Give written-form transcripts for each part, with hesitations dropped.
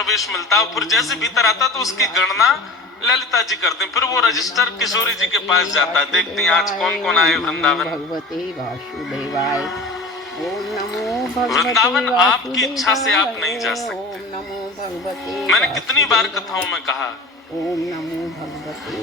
प्रवेश मिलता, फिर जैसे भीतर आता तो उसकी गणना ललिता जी करते हैं, फिर वो रजिस्टर किशोरी जी के पास जाता है, देखती हैं आज कौन कौन आए वृंदावन। भगवते वासुदेवाय। ओम नमो भगवते वृंदावन आपकी इच्छा से आप नहीं जा वासुदेवाय। सकते। ओम नमो भगवते मैंने कितनी बार वासुदेवाय। कथाओं में कहा, ओम नमो भगवते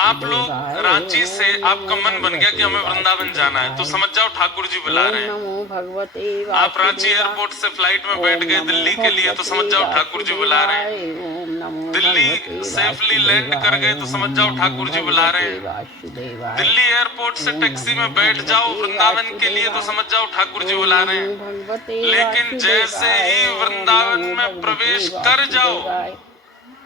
आप लोग वासुदेवाय। रांची से ओम आपका नमो मन बन गया कि हमें वृंदावन जाना है, तो वासुदेवाय। समझ जाओ ठाकुर जी बुला ओम रहे हैं। नमो भगवते आप रांची वासुदेवाय। एयरपोर्ट से फ्लाइट में ओम बैठ गए नमो दिल्ली के लिए, तो समझ भगवते जाओ ठाकुर जी बुला रहे वासुदेवाय। हैं। ओम नमो दिल्ली भगवते सेफली लैंड कर वासुदेवाय। गए तो समझ ओम जाओ नमो ठाकुर जी बुला रहे भगवते हैं। वासुदेवाय। दिल्ली एयरपोर्ट से ओम टैक्सी नमो में बैठ जाओ भगवते वृंदावन के लिए, तो वासुदेवाय। समझ जाओ ठाकुर जी ओम बुला रहे नमो हैं। भगवते लेकिन जैसे वासुदेवाय। ही ओम वृंदावन नमो में भगवते प्रवेश कर जाओ, वासुदेवाय।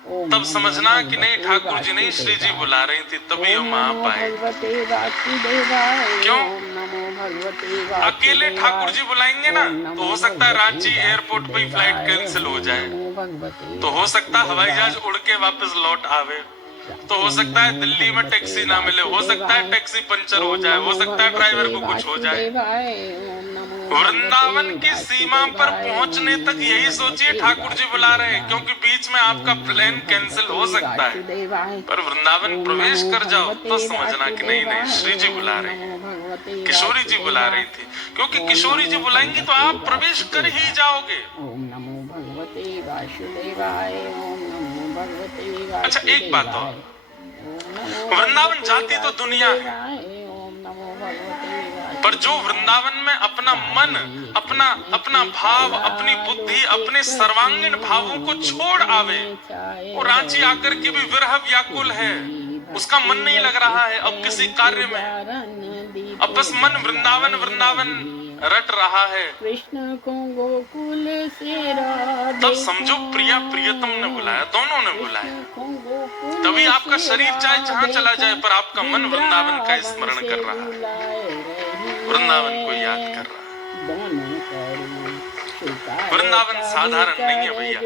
ओम तब नमो समझना कि नहीं भगवते ठाकुर जी नहीं श्री जी वासुदेवाय। बुला रही थी, तभी ओम हम आ नमो पाए। भगवते वासुदेवाय। क्यों? ओम नमो भगवते अकेले ठाकुर वासुदेवाय। जी बुलाएंगे ना, ओम तो नमो हो सकता है भगवते रांची एयरपोर्ट पे ही फ्लाइट वासुदेवाय। कैंसिल हो ओम जाए, नमो भगवते तो हो सकता है हवाई वासुदेवाय। जहाज उड़ के वापस लौट आवे, तो हो ओम सकता है नमो दिल्ली में भगवते टैक्सी ना मिले, हो सकता है वासुदेवाय। टैक्सी पंचर हो ओम जाए, हो नमो सकता है भगवते ड्राइवर को कुछ हो जाए। वासुदेवाय। ओम नमो वृंदावन भगवते की सीमा पर वासुदेवाय। पहुंचने ओम तक नमो यही सोचिए भगवते ठाकुर जी बुला रहे हैं, वासुदेवाय। क्योंकि बीच में आपका ओम नमो प्लान कैंसिल भगवते हो सकता है। वासुदेवाय। पर वृंदावन ओम प्रवेश नमो कर जाओ भगवते तो समझना कि नहीं नहीं वासुदेवाय। श्री जी बुला ओम रहे नमो हैं, भगवते किशोरी जी बुला रही वासुदेवाय। थी, क्योंकि ओम किशोरी जी नमो बुलाएंगी तो भगवते आप प्रवेश कर ही वासुदेवाय। जाओगे। ओम नमो भगवते वासुदेवाय। ओम नमो भगवते अच्छा एक बात वासुदेवाय। और, ओम नमो वृंदावन भगवते जाती तो दुनिया है, वासुदेवाय। ओम नमो भगवते पर जो वासुदेवाय। वृंदावन में अपना मन, राधे अपना कृष्ण अपना की भाव, कला अपनी बुद्धि, अपने लोके सर्वांगीण भावों को कथी। छोड़ आवे, में छाए वो रांची आकर के भी रहे। विरह व्याकुल है, पूरी उसका मन भक्ति नहीं लग रहा है अब किसी कार्य में, उजारन दीप अब बस मन वृंदावन जलाए वृंदावन रही। रट रहा है। कृष्ण को गोकुल से राधे तब समझो प्रिया प्रियतम ने बुलाया, दोनों ने बुलाया। तभी आपका शरीर चाहे जहां चला जाए, पर आपका मन वृंदावन का स्मरण कर रहा है, वृंदावन को याद कर रहा है। वृंदावन साधारण नहीं है भैया।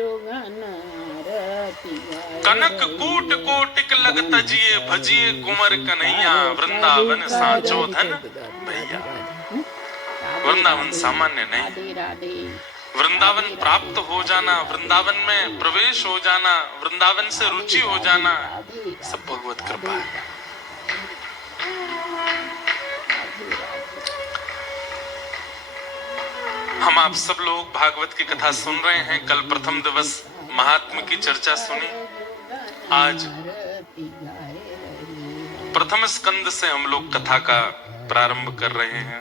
कनक कूट कोटिक लग तजिए, भजिए कुंवर कन्हैया, वृंदावन सांचो धन भैया। वृंदावन सामान्य नहीं, वृंदावन प्राप्त हो जाना, वृंदावन में प्रवेश हो जाना, वृंदावन से रुचि हो जाना, सब भगवत कृपा है। हम आप सब लोग भागवत की कथा सुन रहे हैं। कल प्रथम दिवस महात्मा की चर्चा सुनी, आज प्रथम स्कंद से हम लोग कथा का प्रारंभ कर रहे हैं।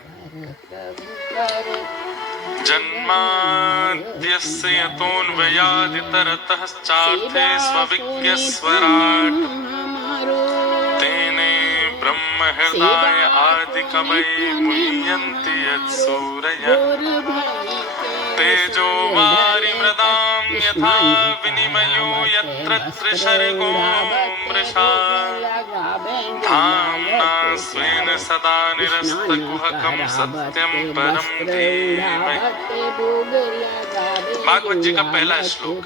जन्माद्यस्य यतोऽन्वयादितरतः चार्थे स्वविज्ञस्वराट् तेने ब्रह्म हृदय आदि कवये मुह्यन्ति यत्सूरयः तेजो वारिमृदां यथा विनिमयो यत्र त्रिसर्गो मृषा धाम्ना स्वेन सदा निरस्तकुहकं सत्यं परं धीमहि। भागवत जी का पहला श्लोक,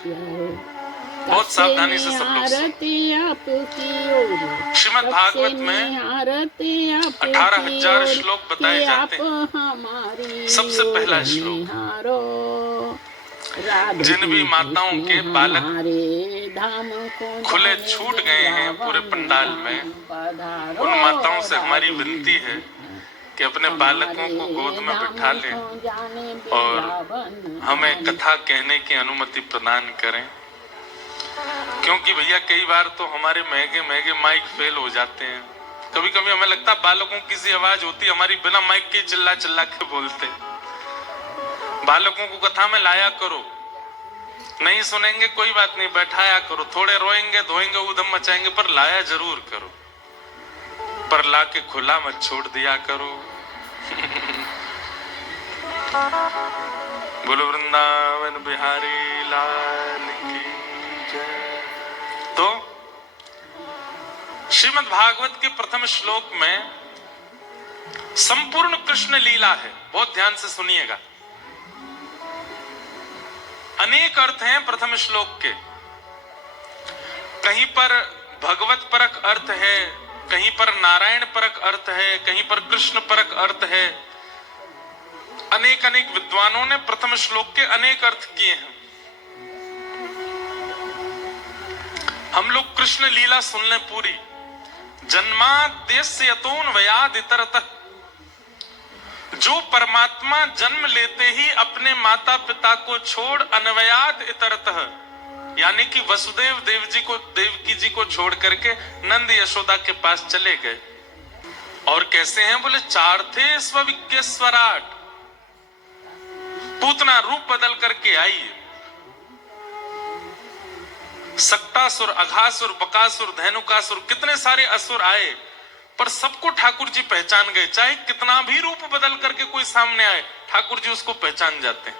बहुत सावधानी से सब लोग श्रीमद् भागवत में 18,000 श्लोक बताए जाते हैं। सबसे पहला श्लोक, जिन भी माताओं के बालक खुले छूट गए हैं पूरे पंडाल में, उन माताओं से हमारी विनती है कि अपने बालकों को गोद में बिठा लें और हमें कथा कहने की अनुमति प्रदान करें, क्योंकि भैया कई बार तो हमारे महंगे महंगे माइक फेल हो जाते हैं। कभी कभी हमें लगता है बालकों की सी आवाज होती हमारी, बिना माइक के चिल्ला चिल्ला के बोलते। बालकों को कथा में लाया करो, नहीं सुनेंगे कोई बात नहीं, बैठाया करो, थोड़े रोएंगे धोएंगे ऊधम मचाएंगे, पर लाया जरूर करो, पर लाके खुला मत छोड़ दिया करो। बोलो वृंदावन बिहारी लाल की जय। तो श्रीमद् भागवत के प्रथम श्लोक में संपूर्ण कृष्ण लीला है, बहुत ध्यान से सुनिएगा। अनेक अर्थ हैं प्रथम श्लोक के, कहीं पर भगवत परक अर्थ है, कहीं पर नारायण परक अर्थ है, कहीं पर कृष्ण परक अर्थ है। अनेक अनेक विद्वानों ने प्रथम श्लोक के अनेक अर्थ किए हैं। हम लोग कृष्ण लीला सुन लें पूरी। जन्माद्यस्य यतोन वयाद इतरतः, जो परमात्मा जन्म लेते ही अपने माता पिता को छोड़ अन्वयाद इतरतः, यानी कि वसुदेव देवकी जी को छोड़ करके नंद यशोदा के पास चले गए। और कैसे हैं? बोले चार थे स्वविज्ञ स्वराट, पूतना रूप बदल करके आई। सक्तासुर, अघासुर, बकासुर, धेनुकासुर, कितने सारे असुर आए, पर सबको ठाकुर जी पहचान गए। चाहे कितना भी रूप बदल करके कोई सामने आए, ठाकुर जी उसको पहचान जाते हैं।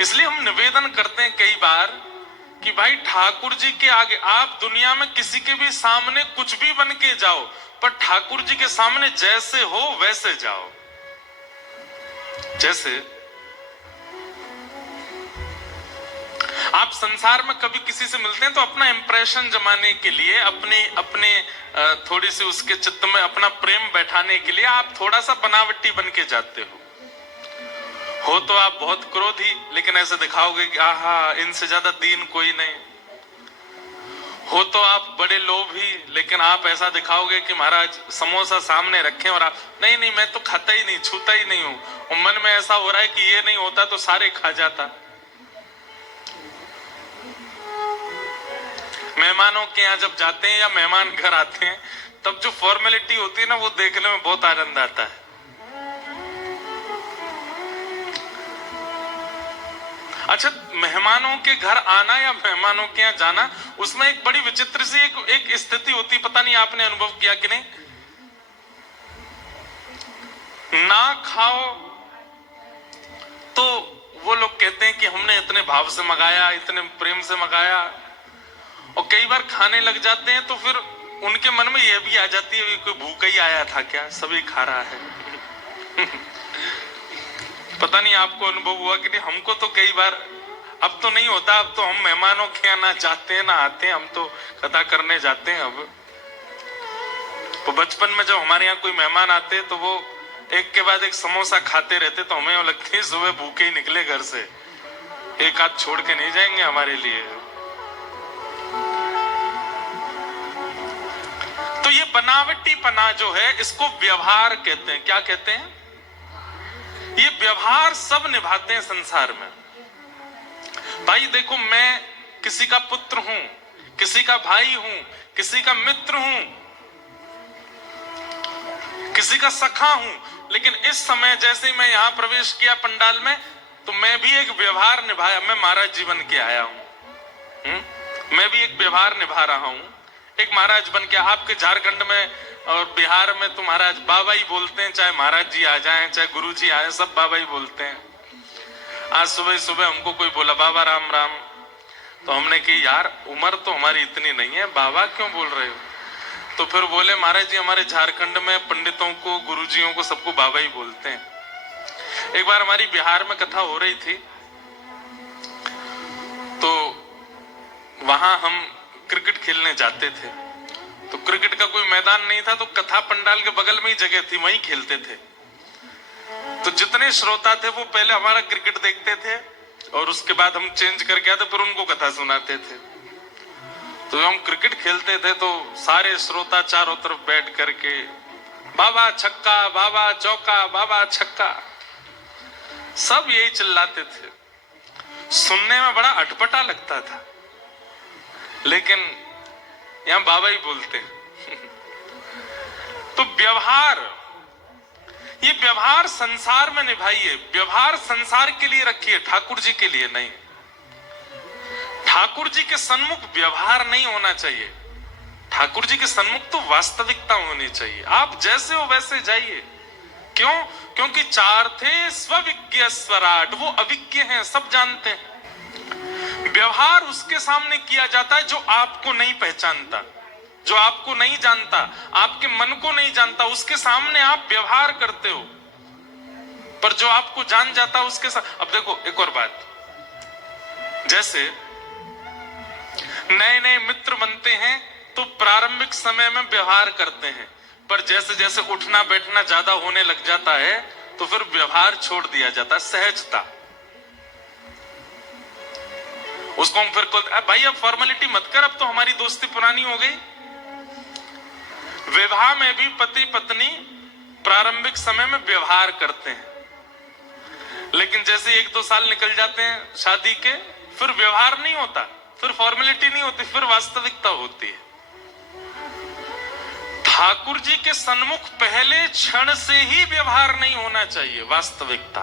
इसलिए हम निवेदन करते हैं कई बार कि भाई ठाकुर जी के आगे आप दुनिया में किसी के भी सामने कुछ भी बन के जाओ, पर ठाकुर जी के सामने जैसे हो वैसे जाओ। जैसे आप संसार में कभी किसी से मिलते हैं तो अपना इंप्रेशन जमाने के लिए, अपने थोड़ी सी उसके चित्त में अपना प्रेम बैठाने के लिए आप थोड़ा सा बनावटी बन के जाते हो तो आप बहुत क्रोधी, लेकिन ऐसे दिखाओगे कि आहा इनसे ज्यादा दीन कोई नहीं। हो तो आप बड़े लोभी, लेकिन आप ऐसा दिखाओगे कि महाराज समोसा सामने रखें और आप नहीं मैं तो खाता ही नहीं, छूता ही नहीं हूं, और मन में ऐसा हो रहा है कि ये नहीं होता तो सारे खा जाता। मेहमानों के यहाँ जब जाते हैं या मेहमान घर आते हैं, तब जो फॉर्मेलिटी होती है ना, वो देखने में बहुत आनंद आता है। अच्छा, मेहमानों के घर आना या मेहमानों के यहाँ जाना, उसमें एक बड़ी विचित्र सी एक स्थिति होती, पता नहीं आपने अनुभव किया कि नहीं। ना खाओ तो वो लोग कहते हैं कि हमने इतने भाव से मंगाया, इतने प्रेम से मंगाया, और कई बार खाने लग जाते हैं तो फिर उनके मन में यह भी आ जाती है कोई भूखा ही आया था क्या, सभी खा रहा है। पता नहीं आपको अनुभव हुआ कि नहीं, हमको तो कई बार, अब तो नहीं होता, अब तो हम मेहमानों के यहाँ ना जाते हैं ना आते हैं, हम तो कथा करने जाते हैं। अब तो बचपन में जब हमारे यहाँ कोई मेहमान आते तो वो एक के बाद एक समोसा खाते रहते, तो हमें लगती है सुबह भूखे ही निकले घर से, एक आध छोड़ के नहीं जाएंगे हमारे लिए। तो ये बनावटी पना जो है, इसको व्यवहार कहते हैं। क्या कहते हैं? ये व्यवहार सब निभाते हैं संसार में। भाई देखो, मैं किसी का पुत्र हूं, किसी का भाई हूं, किसी का मित्र हूं, किसी का सखा हूं, लेकिन इस समय जैसे ही मैं यहां प्रवेश किया पंडाल में, तो मैं भी एक व्यवहार निभाया। मैं महाराज जी बन के आया हूं, मैं भी एक व्यवहार निभा रहा हूं, एक महाराज बन के। आपके झारखंड में और बिहार में तो महाराज बाबा ही बोलते हैं, चाहे महाराज जी आ जाएं, चाहे गुरु जी आए, सब बाबा ही बोलते हैं। आज सुबह सुबह हमको कोई बोला बाबा राम राम, तो हमने कही यार उम्र तो हमारी इतनी नहीं है, बाबा क्यों बोल रहे हो? तो फिर बोले महाराज जी हमारे झारखंड में पंडितों को, गुरुजियों को, सबको बाबा ही बोलते हैं। एक बार हमारी बिहार में कथा हो रही थी, तो वहां हम क्रिकेट खेलने जाते थे। तो क्रिकेट का कोई मैदान नहीं था, तो कथा पंडाल के बगल में ही जगह थी, वहीं खेलते थे। तो जितने श्रोता थे वो पहले हमारा क्रिकेट देखते थे, और उसके बाद हम चेंज करके आते, फिर उनको कथा सुनाते थे। तो हम क्रिकेट खेलते थे तो सारे श्रोता चारों तरफ बैठ करके बाबा छक्का, बाबा चौका, बाबा छक्का, सब यही चिल्लाते थे। सुनने में बड़ा अटपटा लगता था, लेकिन यहां बाबा ही बोलते हैं। तो व्यवहार, ये व्यवहार संसार में निभाइए। व्यवहार संसार के लिए रखिए, ठाकुर जी के लिए नहीं। ठाकुर जी के सन्मुख व्यवहार नहीं होना चाहिए, ठाकुर जी के सन्मुख तो वास्तविकता होनी चाहिए। आप जैसे हो वैसे जाइए। क्यों? क्योंकि चार थे स्वविज्ञ स्वराट, वो अविज्ञ हैं, सब जानते हैं। व्यवहार उसके सामने किया जाता है जो आपको नहीं पहचानता, जो आपको नहीं जानता, आपके मन को नहीं जानता, उसके सामने आप व्यवहार करते हो। पर जो आपको जान जाता है उसके साथ। अब देखो एक और बात, जैसे नए नए मित्र बनते हैं तो प्रारंभिक समय में व्यवहार करते हैं, पर जैसे जैसे उठना बैठना ज्यादा होने लग जाता है तो फिर व्यवहार छोड़ दिया जाता है। सहजता, उसको हम फिर भाई अब फॉर्मेलिटी मत कर, अब तो हमारी दोस्ती पुरानी हो गई। विवाह में भी पति पत्नी प्रारंभिक समय में व्यवहार करते हैं, लेकिन जैसे 1-2 साल निकल जाते हैं शादी के, फिर व्यवहार नहीं होता, फिर फॉर्मेलिटी नहीं होती, फिर वास्तविकता होती है। ठाकुर जी के सन्मुख पहले क्षण से ही व्यवहार नहीं होना चाहिए, वास्तविकता।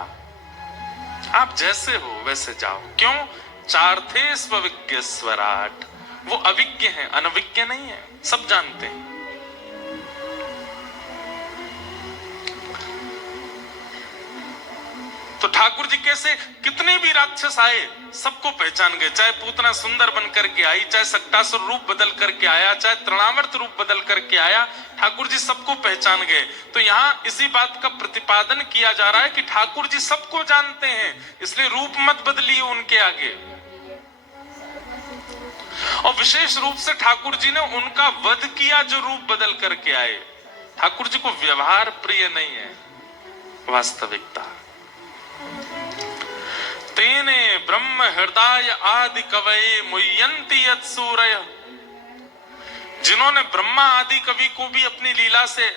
आप जैसे हो वैसे जाओ। क्यों? चार्थे स्वविज्ञ स्वराट, वो अविज्ञ हैं, अनविज्ञ नहीं है, सब जानते हैं। तो ठाकुर जी कैसे, कितने भी राक्षस आए सबको पहचान गए, चाहे पूतना सुंदर बन करके आई, चाहे सक्टासुर रूप बदल करके आया, चाहे तृणावर्त रूप बदल करके आया, ठाकुर जी सबको पहचान गए। तो यहाँ इसी बात का प्रतिपादन किया जा रहा है कि ठाकुर जी सबको जानते हैं, इसलिए रूप मत बदलिए उनके आगे। और विशेष रूप से ठाकुर जी ने उनका वध किया जो रूप बदल करके आए। ठाकुर जी को व्यवहार प्रिय नहीं है, वास्तविकता। तेने ब्रह्म हृदय आदि कवये मुह्यन्ति यत् सूरय, जिन्होंने ब्रह्मा आदि कवि को भी अपनी लीला से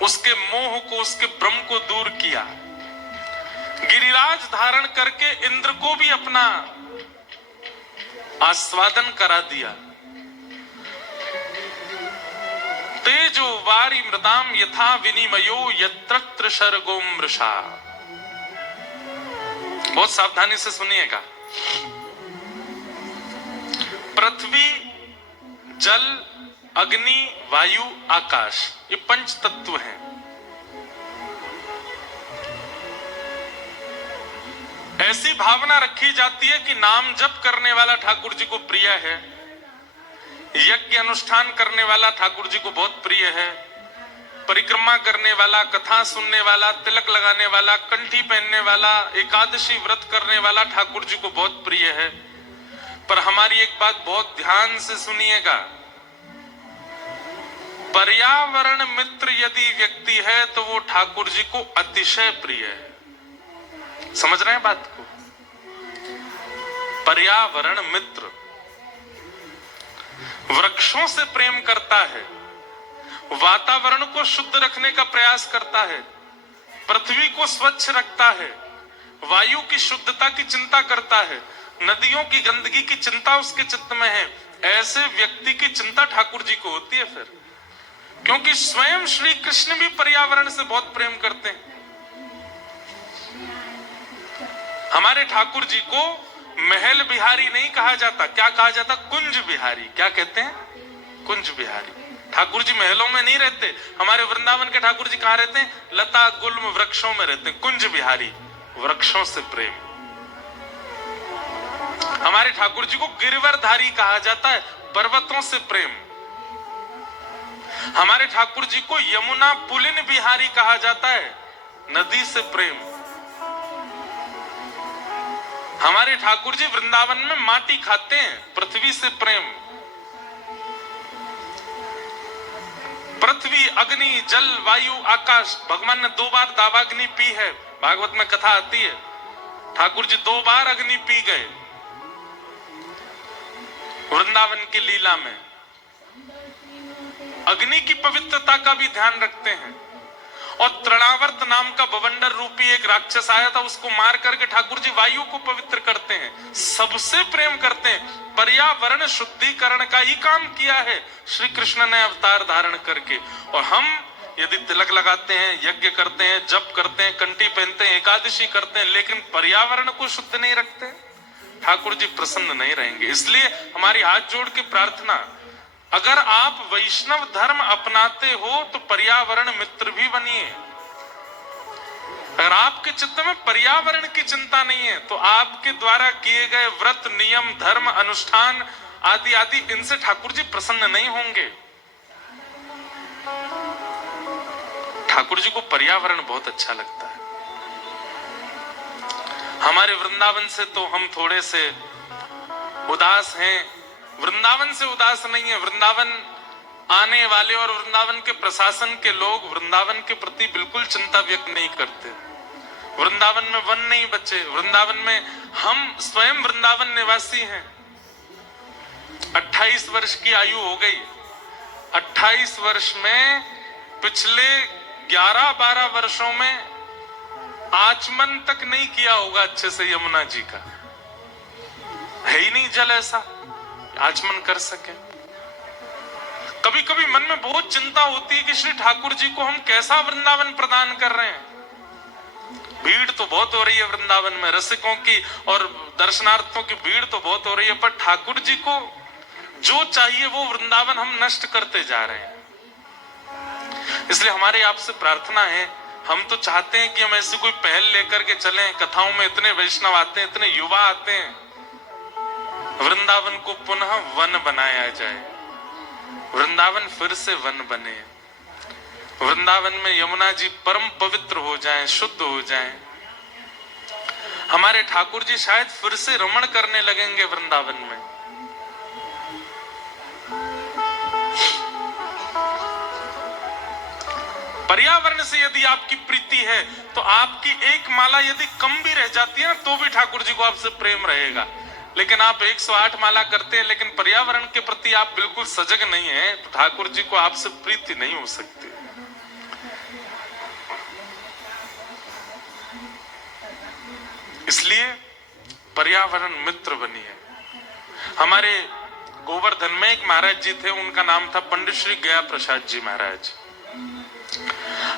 उसके मोह को, उसके भ्रम को दूर किया, गिरिराज धारण करके इंद्र को भी अपना आस्वादन करा दिया। तेजो वारी मृदाम यथा विनिमयो यत्र शर्गो मृषा। बहुत सावधानी से सुनिएगा। पृथ्वी, जल, अग्नि, वायु, आकाश, ये पंच तत्व हैं। ऐसी भावना रखी जाती है कि नाम जप करने वाला ठाकुर जी को प्रिय है, यज्ञ अनुष्ठान करने वाला ठाकुर जी को बहुत प्रिय है, परिक्रमा करने वाला, कथा सुनने वाला, तिलक लगाने वाला, कंठी पहनने वाला, एकादशी व्रत करने वाला ठाकुर जी को बहुत प्रिय है। पर हमारी एक बात बहुत ध्यान से सुनिएगा, पर्यावरण मित्र यदि व्यक्ति है तो वो ठाकुर जी को अतिशय प्रिय है। समझ रहे हैं बात को? पर्यावरण मित्र वृक्षों से प्रेम करता है, वातावरण को शुद्ध रखने का प्रयास करता है, पृथ्वी को स्वच्छ रखता है, वायु की शुद्धता की चिंता करता है, नदियों की गंदगी की चिंता उसके चित्त में है। ऐसे व्यक्ति की चिंता ठाकुर जी को होती है फिर, क्योंकि स्वयं श्री कृष्ण भी पर्यावरण से बहुत प्रेम करते हैं। हमारे ठाकुर जी को महल बिहारी नहीं कहा जाता, क्या कहा जाता? कुंज बिहारी। क्या कहते हैं? कुंज बिहारी। ठाकुर जी महलों में नहीं रहते। हमारे वृंदावन के ठाकुर जी कहां रहते हैं? लता गुल्म वृक्षों में रहते हैं। कुंज बिहारी, वृक्षों से प्रेम। हमारे ठाकुर जी को गिरिवरधारी कहा जाता है, पर्वतों से प्रेम। हमारे ठाकुर जी को यमुना पुलिन बिहारी कहा जाता है, नदी से प्रेम। हमारे ठाकुर जी वृंदावन में माटी खाते हैं, पृथ्वी से प्रेम। पृथ्वी, अग्नि, जल, वायु, आकाश। भगवान ने 2 बार दावाग्नि पी है, भागवत में कथा आती है। ठाकुर जी 2 बार अग्नि पी गए वृंदावन की लीला में। अग्नि की पवित्रता का भी ध्यान रखते हैं। और तृणावर्त नाम का बवंडर रूपी एक राक्षस आया था, उसको मार करके ठाकुर जी वायु को पवित्र करते हैं, सबसे प्रेम करते हैं। पर्यावरण शुद्धिकरण का ही काम किया है श्री कृष्ण ने अवतार धारण करके। और हम यदि तिलक लगाते हैं, यज्ञ करते हैं, जप करते हैं, कंठी पहनते हैं, एकादशी करते हैं, लेकिन पर्यावरण को शुद्ध नहीं रखते, ठाकुर जी प्रसन्न नहीं रहेंगे। इसलिए हमारी हाथ जोड़ के प्रार्थना, अगर आप वैष्णव धर्म अपनाते हो तो पर्यावरण मित्र भी बनिए। अगर आपके चित्त में पर्यावरण की चिंता नहीं है तो आपके द्वारा किए गए व्रत, नियम, धर्म, अनुष्ठान आदि आदि, इनसे ठाकुर जी प्रसन्न नहीं होंगे। ठाकुर जी को पर्यावरण बहुत अच्छा लगता है। हमारे वृंदावन से तो हम थोड़े से उदास हैं। वृंदावन से उदास नहीं है, वृंदावन आने वाले और वृंदावन के प्रशासन के लोग वृंदावन के प्रति बिल्कुल चिंता व्यक्त नहीं करते। वृंदावन में वन नहीं बचे, वृंदावन में हम स्वयं वृंदावन निवासी हैं। 28 वर्ष की आयु हो गई। 28 वर्ष में पिछले 11-12 वर्षों में आचमन तक नहीं किया होगा अच्छे से यमुना जी का। है ही नहीं जल ऐसा आचमन कर सके। कभी कभी मन में बहुत चिंता होती है कि श्री ठाकुर जी को हम कैसा वृंदावन प्रदान कर रहे हैं। भीड़ तो बहुत हो रही है वृंदावन में, रसिकों की और दर्शनार्थियों की भीड़ तो बहुत हो रही है, पर ठाकुर जी को जो चाहिए वो वृंदावन हम नष्ट करते जा रहे हैं। इसलिए हमारी आपसे प्रार्थना है, हम तो चाहते हैं कि हम ऐसी कोई पहल लेकर के चलें। कथाओं में इतने वैष्णव आते हैं, इतने युवा आते हैं, वृंदावन को पुनः वन बनाया जाए, वृंदावन फिर से वन बने, वृंदावन में यमुना जी परम पवित्र हो जाएं, शुद्ध हो जाएं। हमारे ठाकुर जी शायद फिर से रमण करने लगेंगे वृंदावन में। पर्यावरण से यदि आपकी प्रीति है तो आपकी एक माला यदि कम भी रह जाती है ना तो भी ठाकुर जी को आपसे प्रेम रहेगा। लेकिन आप 108 माला करते हैं लेकिन पर्यावरण के प्रति आप बिल्कुल सजग नहीं है तो ठाकुर जी को आपसे प्रीति नहीं हो सकती। इसलिए पर्यावरण मित्र बनिए। हमारे गोवर्धन में एक महाराज जी थे, उनका नाम था पंडित श्री गया प्रसाद जी महाराज।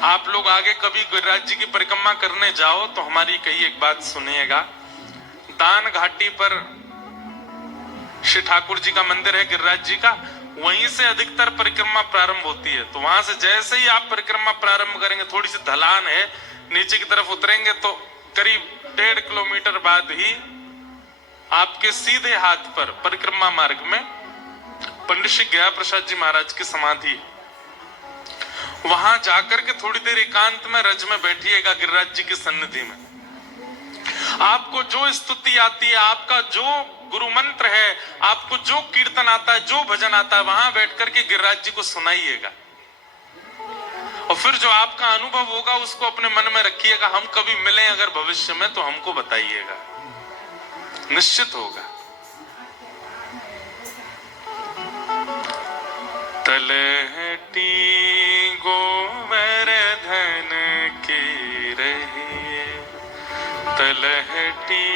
आप लोग आगे कभी गिरिराज जी की परिक्रमा करने जाओ तो हमारी कही एक बात सुनिएगा। दान घाटी पर श्री ठाकुर जी का मंदिर है गिरिराज जी का, वहीं से अधिकतर परिक्रमा प्रारंभ होती है। तो वहां से जैसे ही आप परिक्रमा प्रारंभ करेंगे, थोड़ी सी ढलान है, नीचे की तरफ उतरेंगे तो करीब 1.5 किलोमीटर बाद ही आपके सीधे हाथ पर परिक्रमा मार्ग में पंडित श्री गया प्रसाद जी महाराज की समाधि है। वहां जाकर के थोड़ी देर एकांत में रज में बैठिएगा गिरिराज जी की सन्निधि में। आपको जो स्तुति आती है, आपका जो गुरु मंत्र है, आपको जो कीर्तन आता है, जो भजन आता है, वहां बैठ करके गिरिराज जी को सुनाइएगा। और फिर जो आपका अनुभव होगा उसको अपने मन में रखिएगा। हम कभी मिलें अगर भविष्य में तो हमको बताइएगा, निश्चित होगा। तलहटी गोवर्धन की रही, तलहटी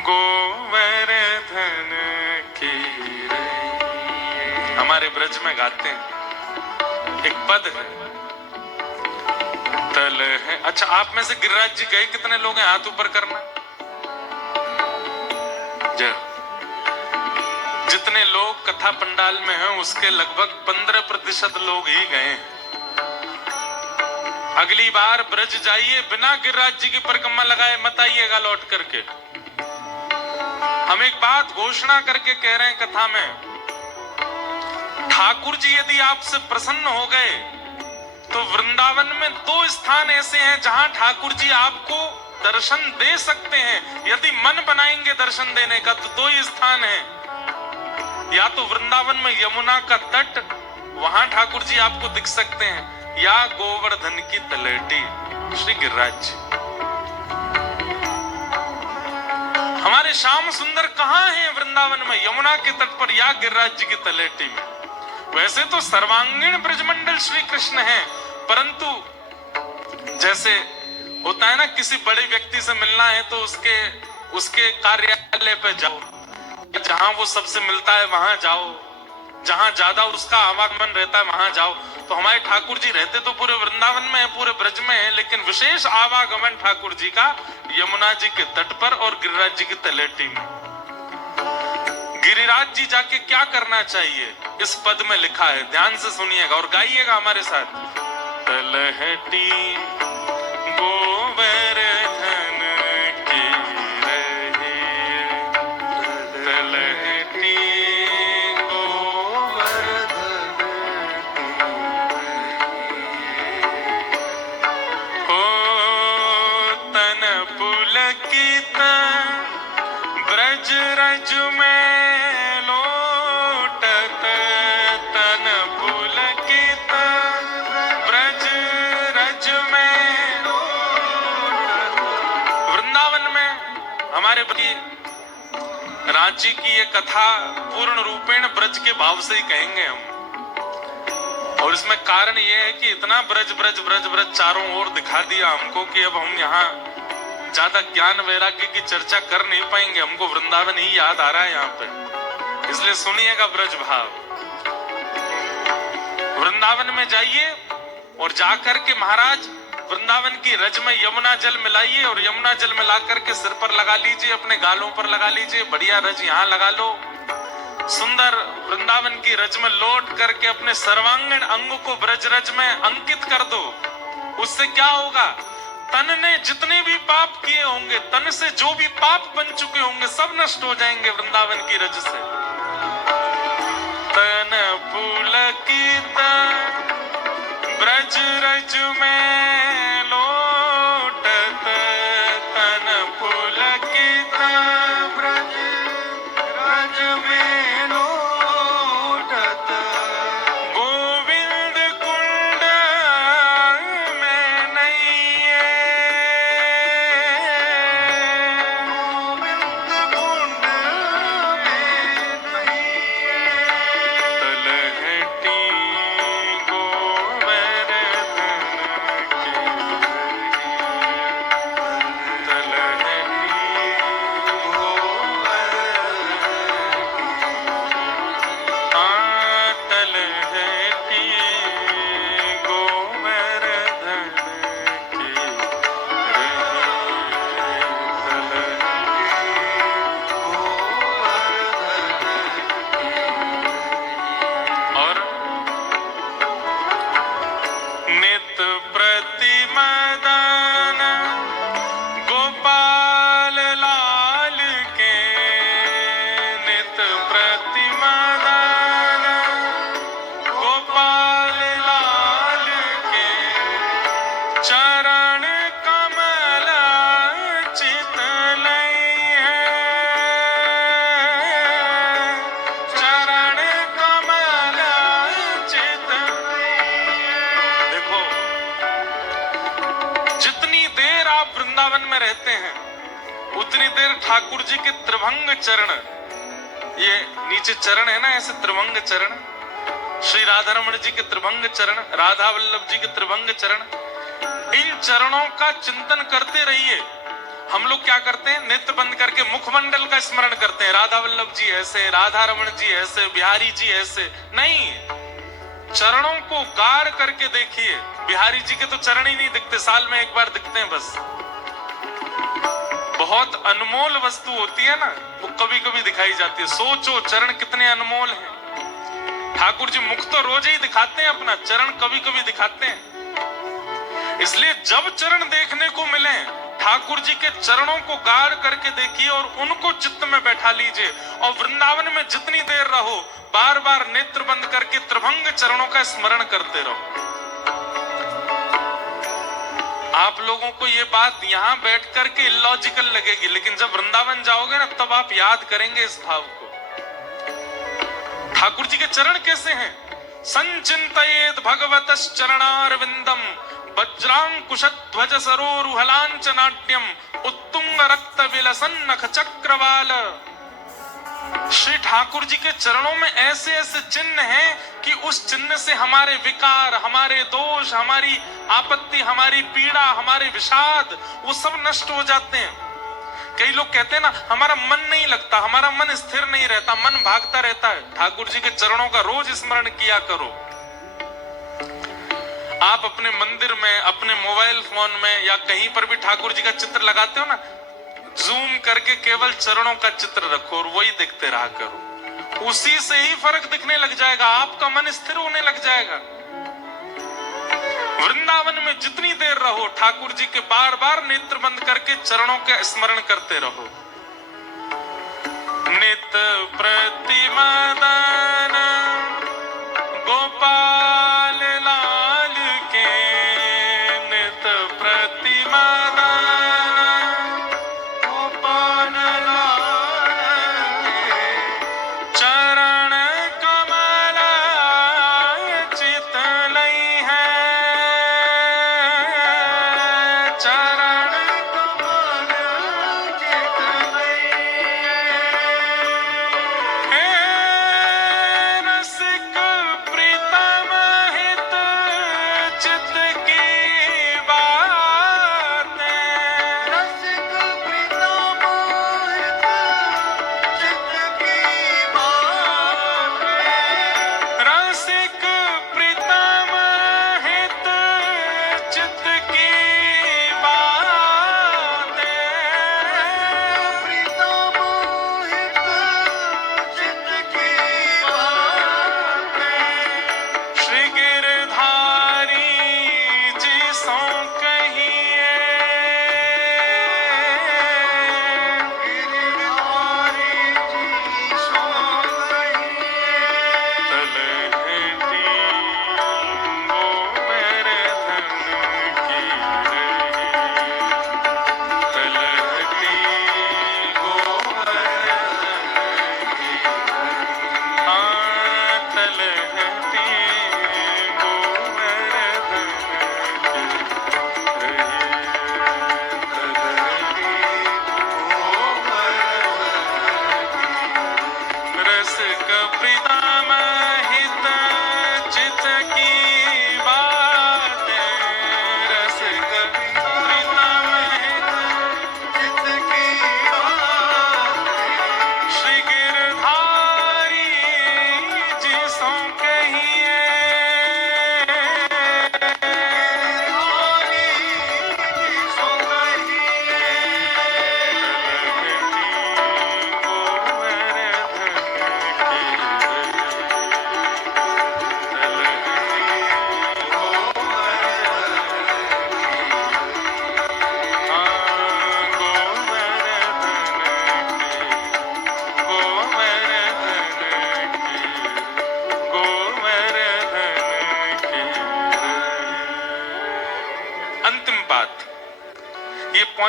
गोवर्धन की रही। हमारे ब्रज में गाते हैं, एक पद है तल है। अच्छा, आप में से गिरिराज जी गए कितने लोग हैं? हाथ ऊपर करना। जितने लोग कथा पंडाल में हैं उसके लगभग 15% लोग ही गए हैं। अगली बार ब्रज जाइए, बिना गिरिराज जी की परिक्रमा लगाए मत आइएगा लौट करके। हम एक बात घोषणा करके कह रहे हैं कथा में, ठाकुर जी यदि आपसे प्रसन्न हो गए तो वृंदावन में 2 स्थान ऐसे हैं जहां ठाकुर जी आपको दर्शन दे सकते हैं। यदि मन बनाएंगे दर्शन देने का तो 2 ही स्थान हैं, या तो वृंदावन में यमुना का तट, वहां ठाकुर जी आपको दिख सकते हैं, या गोवर्धन की तलहटी श्री गिरिराज जी। हमारे श्याम सुंदर कहां हैं वृंदावन में? यमुना के तट पर या गिरिराज जी की तलहटी में। वैसे तो सर्वांगीण ब्रजमंडल श्री कृष्ण है, परंतु जैसे होता है ना, किसी बड़े व्यक्ति से मिलना है तो उसके कार्यालय पे जाओ, जहां वो सबसे मिलता है वहां जाओ, जहां ज्यादा उसका आवागमन रहता है वहां जाओ। तो हमारे ठाकुर जी रहते तो पूरे वृंदावन में है, पूरे ब्रज में है, लेकिन विशेष आवागमन ठाकुर जी का यमुना जी के तट पर और गिरिराज जी की तलहटी में। गिरिराज जी जाके क्या करना चाहिए इस पद में लिखा है, ध्यान से सुनिएगा और गाइएगा हमारे साथ। तलहटी गोवर्धन की रही, तलहटी गोवर्धन हो, तन पुलकित ब्रज रज में लोटत, तन पुलकित ब्रज रज में। वृंदावन में हमारे रांची की ये कथा पूर्ण रूपेण ब्रज के भाव से ही कहेंगे हम। और इसमें कारण ये है कि इतना ब्रज ब्रज ब्रज ब्रज चारों ओर दिखा दिया हमको कि अब हम यहाँ ज्यादा ज्ञान वैराग्य की चर्चा कर नहीं पाएंगे। हमको वृंदावन ही याद आ रहा है यहाँ पे, इसलिए सुनिएगा ब्रज भाव। वृंदावन में जाइए और जाकर के महाराज वृंदावन की रज में यमुना जल मिलाइए और यमुना जल मिला करके सिर पर लगा लीजिए, अपने गालों पर लगा लीजिए, बढ़िया रज यहाँ लगा लो। सुंदर वृंदावन की रज में लौट करके अपने सर्वांगीण अंग को ब्रज रज में अंकित कर दो। उससे क्या होगा? तन ने जितने भी पाप किए होंगे, तन से जो भी पाप बन चुके होंगे, सब नष्ट हो जाएंगे वृंदावन की रज से। तन पुलकित ब्रज रज में लोटत, तन पुलकित ब्रज रज में लोटत, गोविंद कुंड में नैये, गोविंद कुंड में नैये, तलहटी में रहते हैं उतनी देर ठाकुर जी के त्रिभंग चरण, ये नीचे चरण है ना ऐसे त्रिभंग चरण, श्री राधा रमण जी के त्रिभंग चरण, राधा वल्लभ जी के त्रिभंग चरण, इन चरणों का चिंतन करते रहिए। हम लोग क्या करते हैं? नेत्र बंद करके मुखमंडल का स्मरण करते हैं, राधा वल्लभ जी ऐसे, राधा रमण जी ऐसे, बिहारी जी ऐसे। नहीं, चरणों को गाढ़ करके देखिए। बिहारी जी के तो चरण ही नहीं दिखते, साल में एक बार दिखते हैं बस। बहुत अनमोल वस्तु होती है ना, वो कभी कभी दिखाई जाती है। सोचो चरण कितने अनमोल हैं। ठाकुर जी मुख तो रोज ही दिखाते हैं अपना, चरण कभी कभी दिखाते हैं। इसलिए जब चरण देखने को मिले, ठाकुर जी के चरणों को गाढ़ करके देखिए और उनको चित्त में बैठा लीजिए। और वृंदावन में जितनी देर रहो, बार बार नेत्र बंद करके त्रिभंग चरणों का स्मरण करते रहो। आप लोगों को ये बात यहाँ बैठ करके इलॉजिकल लगेगी, लेकिन जब वृंदावन जाओगे ना, तब आप याद करेंगे इस भाव को। ठाकुर जी के चरण कैसे हैं? संचिंतयेत भगवतस् चरणारविंदम वज्रांकुशध्वज सरोरुहलांचनाट्यम उत्तुंग रक्त विलसन नख चक्रवाल। श्री ठाकुर जी के चरणों में ऐसे ऐसे चिन्ह हैं कि उस चिन्ह से हमारे विकार, हमारे दोष, हमारी आपत्ति, हमारी पीड़ा, हमारे विषाद, वो सब नष्ट हो जाते हैं। कई लोग कहते हैं ना, हमारा मन नहीं लगता, हमारा मन स्थिर नहीं रहता, मन भागता रहता है। ठाकुर जी के चरणों का रोज स्मरण किया करो। आप अपने मंदिर में, अपने मोबाइल फोन में या कहीं पर भी ठाकुर जी का चित्र लगाते हो ना, जूम करके केवल चरणों का चित्र रखो और वही देखते रहा करो। उसी से ही फर्क दिखने लग जाएगा, आपका मन स्थिर होने लग जाएगा। वृंदावन में जितनी देर रहो, ठाकुर जी के बार बार नेत्र बंद करके चरणों का स्मरण करते रहो। नित प्रतिमदन गोपाल लाल के, नित प्रतिमदन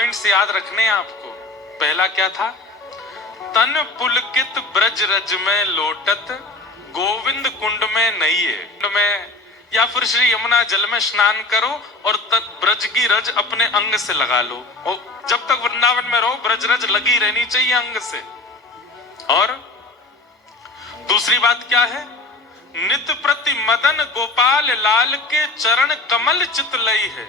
पॉइंट्स याद रखने हैं आपको। पहला क्या था? तन पुलकित ब्रज रज में लोटत, गोविंद कुंड में नइये। कुंड में या फिर श्री यमुना जल में स्नान करो और तत् ब्रज की रज अपने अंग से लगा लो। और जब तक वृंदावन में रहो ब्रज रज लगी रहनी चाहिए अंग से। और दूसरी बात क्या है? नित प्रति मदन गोपाल लाल के चरण कमल चित लई है।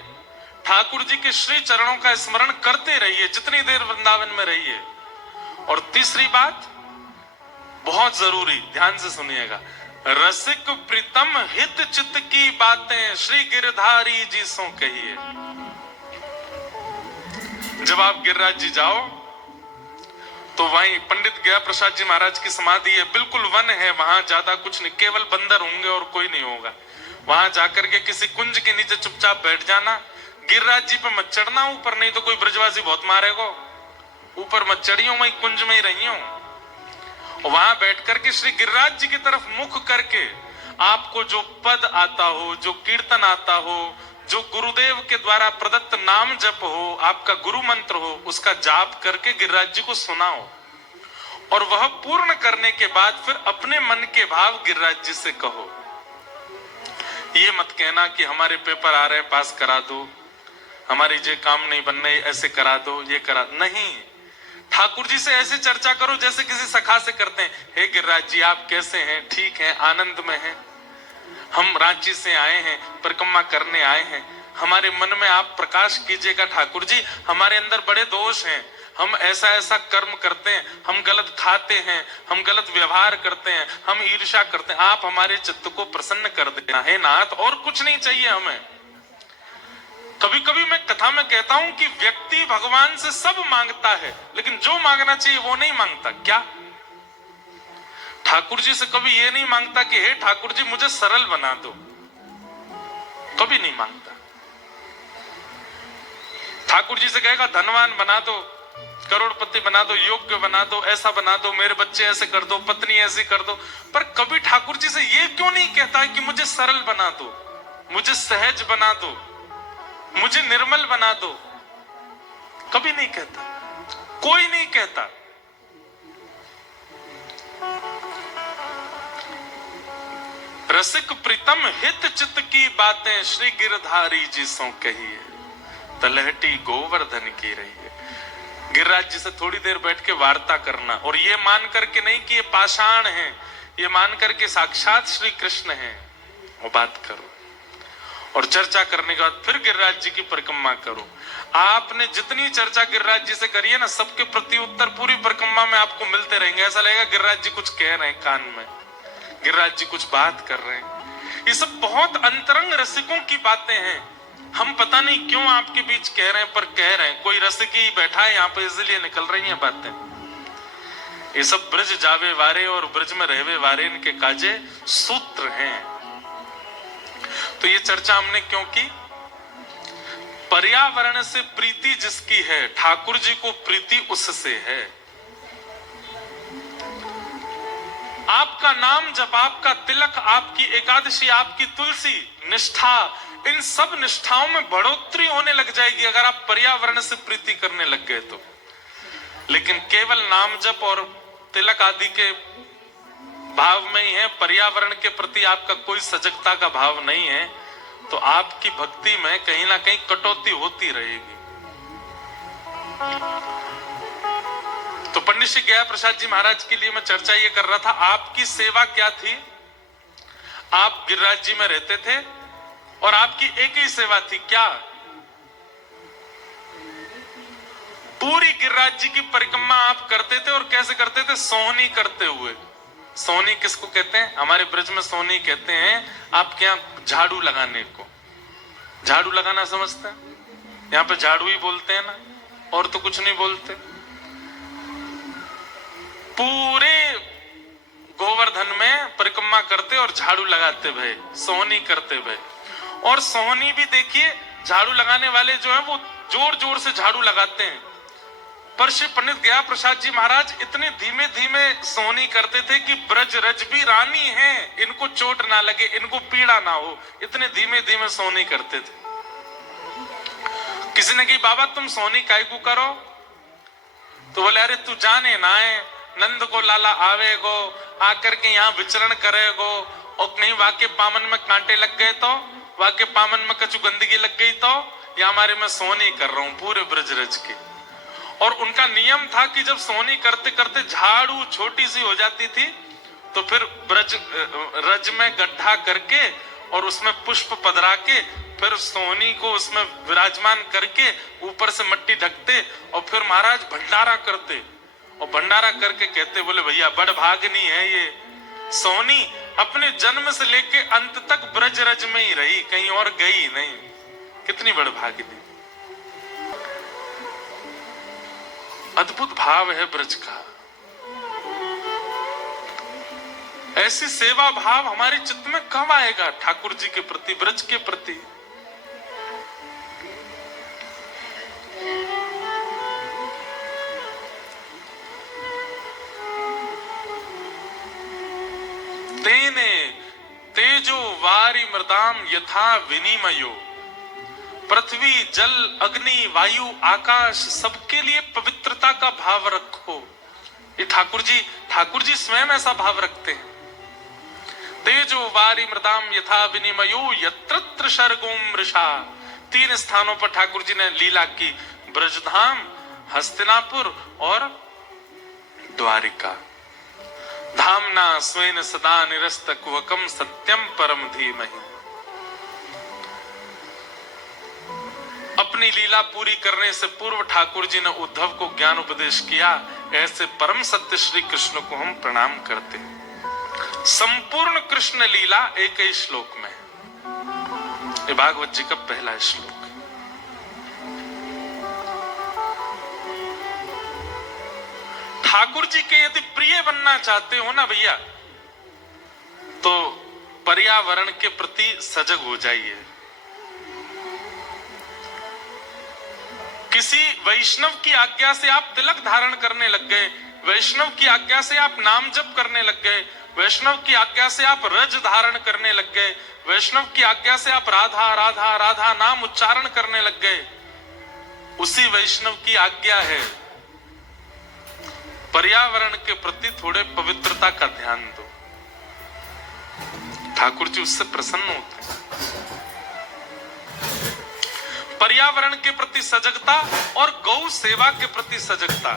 ठाकुर जी के श्री चरणों का स्मरण करते रहिए जितनी देर वृंदावन में रहिए। और तीसरी बात बहुत जरूरी, ध्यान से सुनिएगा, रसिक प्रीतम हित चित्त की बातें श्री गिरधारी जी सो कहिए। जब आप गिरिराज जी जाओ तो वहीं पंडित गया प्रसाद जी महाराज की समाधि है, बिल्कुल वन है, वहां ज्यादा कुछ नहीं, केवल बंदर होंगे और कोई नहीं होगा। वहां जाकर के किसी कुंज के नीचे चुपचाप बैठ जाना। गिरिराज जी पे मत चढ़ना ऊपर, नहीं तो कोई ब्रजवासी बहुत मारेगा। ऊपर मत चढ़ियो, वहीं कुंज में ही रहियो। वहां बैठ करके श्री गिरिराज जी की तरफ मुख करके आपको जो पद आता हो, जो कीर्तन आता हो, जो गुरुदेव के द्वारा प्रदत्त नाम जप हो, आपका गुरु मंत्र हो, उसका जाप करके गिरिराज जी को सुनाओ। और वह पूर्ण करने के बाद फिर अपने मन के भाव गिरिराज जी से कहो। ये मत कहना कि हमारे पेपर आ रहे हैं पास करा दो, हमारी जे काम नहीं बन रहे ऐसे करा दो, ये करा नहीं। ठाकुर जी से ऐसे चर्चा करो जैसे किसी सखा से करते हैं। हे गिरिराज जी आप कैसे हैं? ठीक हैं, आनंद में हैं। हम रांची से आए हैं, परिक्रमा करने आए हैं, हमारे मन में आप प्रकाश कीजिएगा ठाकुर जी। हमारे अंदर बड़े दोष हैं, हम ऐसा ऐसा कर्म करते हैं, हम गलत खाते हैं, हम गलत व्यवहार करते हैं, हम ईर्ष्या करते हैं, आप हमारे चित्त को प्रसन्न कर देना है नाथ, और कुछ नहीं चाहिए हमें। कभी कभी मैं कथा में कहता हूं कि व्यक्ति भगवान से सब मांगता है, लेकिन जो मांगना चाहिए वो नहीं मांगता। क्या? ठाकुर जी से कभी ये नहीं मांगता कि हे ठाकुर जी मुझे सरल बना दो, कभी नहीं मांगता। ठाकुर जी से कहेगा धनवान बना दो, करोड़पति बना दो, योग्य बना दो, ऐसा बना दो, मेरे बच्चे ऐसे कर दो, पत्नी ऐसी कर दो। पर कभी ठाकुर जी से ये क्यों नहीं कहता है कि मुझे सरल बना दो, मुझे सहज बना दो, मुझे निर्मल बना दो? कभी नहीं कहता, कोई नहीं कहता। रसिक प्रीतम हित चित्त की बातें श्री गिरधारी जी सो कहिए, तलहटी गोवर्धन की रही है। गिरिराज जी से थोड़ी देर बैठ के वार्ता करना, और ये मान करके नहीं कि ये पाषाण है, ये मान करके साक्षात श्री कृष्ण है, वो बात करो। और चर्चा करने के बाद फिर गिरिराज जी की परिक्रमा करो। आपने जितनी चर्चा गिरिराज जी से करी है ना, सबके प्रति उत्तर पूरी परिक्रमा में आपको मिलते रहेंगे। ऐसा लगेगा गिरिराज जी कुछ कह रहे हैं कान में, गिरिराज जी कुछ बात कर रहे हैं। ये सब बहुत अंतरंग रसिकों की बातें हैं, हम पता नहीं क्यों आपके बीच कह रहे हैं, पर कह रहे हैं। कोई रसिक ही बैठा है यहाँ पे, इसलिए निकल रही हैं बातें। ये सब ब्रज जावे वारे और ब्रज में रहवे वारे इनके काजे सूत्र हैं। तो ये चर्चा हमने क्यों की? पर्यावरण से प्रीति जिसकी है, ठाकुर जी को प्रीति उससे है। आपका नाम जब, आपका तिलक, आपकी एकादशी, आपकी तुलसी, निष्ठा, इन सब निष्ठाओं में बढ़ोतरी होने लग जाएगी अगर आप पर्यावरण से प्रीति करने लग गए तो। लेकिन केवल नाम जप और तिलक आदि के भाव में ही है, पर्यावरण के प्रति आपका कोई सजगता का भाव नहीं है, तो आपकी भक्ति में कहीं ना कहीं कटौती होती रहेगी। तो पंडित श्री गया प्रसाद जी महाराज के लिए मैं चर्चा ये कर रहा था, आपकी सेवा क्या थी? आप गिरिराज जी में रहते थे और आपकी एक ही सेवा थी, क्या? पूरी गिरिराज जी की परिक्रमा आप करते थे। और कैसे करते थे? सोहनी करते हुए। सोहनी किसको कहते हैं? हमारे ब्रज में सोहनी कहते हैं आपके यहाँ झाड़ू लगाने को। झाड़ू लगाना समझते हैं? यहाँ पे झाड़ू ही बोलते हैं ना, और तो कुछ नहीं बोलते। पूरे गोवर्धन में परिक्रमा करते और झाड़ू लगाते भय, सोहनी करते भय। और सोहनी भी देखिए, झाड़ू लगाने वाले जो है वो जोर जोर से झाड़ू लगाते हैं, पर श्री पंडित गया प्रसाद जी महाराज इतने धीमे धीमे सोहनी करते थे कि ब्रज रज भी रानी हैं, इनको चोट ना लगे, इनको पीड़ा ना हो, इतने धीमे धीमे सोहनी करते थे। किसी ने कही बाबा तुम सोनी काय को करो, तो बोले अरे तू जाने ना है, नंद को लाला आवेगो, आकर के यहाँ विचरण करेगो, और कहीं वाके पामन में कांटे लग गए तो, वाके पामन में कछु गंदगी लग गई तो, या हमारे मैं सोनी कर रहा हूं पूरे ब्रज रज के। और उनका नियम था कि जब सोनी करते करते झाड़ू छोटी सी हो जाती थी तो फिर ब्रज रज में गड्ढा करके और उसमें पुष्प पधरा के फिर सोनी को उसमें विराजमान करके ऊपर से मिट्टी ढकते और फिर महाराज भंडारा करते, और भंडारा करके कहते बोले भैया बड़ भागनी है ये सोनी, अपने जन्म से लेके अंत तक ब्रज रज में ही रही, कहीं और गई नहीं, कितनी बड़ भागनी। अद्भुत भाव है ब्रज का। ऐसी सेवा भाव हमारे चित्त में कब आएगा ठाकुर जी के प्रति, ब्रज के प्रति। तेने तेजो वारी मृदाम यथा विनिमयो, पृथ्वी जल अग्नि वायु आकाश सबके लिए पवित्रता का भाव रखो। ये ठाकुर जी स्वयं ऐसा भाव रखते हैं। तेजो वारी मृदाम यथा विनिमयो यत्र शर्गोम मृषा, 3 स्थानों पर ठाकुर जी ने लीला की, ब्रजधाम, हस्तिनापुर और द्वारिका। धामना स्वेन सदा निरस्त कुवकम सत्यम परम धीमहि। अपनी लीला पूरी करने से पूर्व ठाकुर जी ने उद्धव को ज्ञान उपदेश किया। ऐसे परम सत्य श्री कृष्ण को हम प्रणाम करते हैं। संपूर्ण कृष्ण लीला एक ही श्लोक में है। ये भागवत जी का पहला श्लोक। ठाकुर जी के यदि प्रिय बनना चाहते हो ना भैया, तो पर्यावरण के प्रति सजग हो जाइए। किसी वैष्णव की आज्ञा से आप तिलक धारण करने लग गए, वैष्णव की आज्ञा से आप नाम जप करने लग गए, वैष्णव की आज्ञा से आप रज धारण करने लग गए, वैष्णव की आज्ञा से आप राधा राधा राधा नाम उच्चारण करने लग गए, उसी वैष्णव की आज्ञा है पर्यावरण के प्रति थोड़े पवित्रता का ध्यान दो। ठाकुर जी उससे प्रसन्न होते हैं। पर्यावरण के प्रति सजगता और गौ सेवा के प्रति सजगता।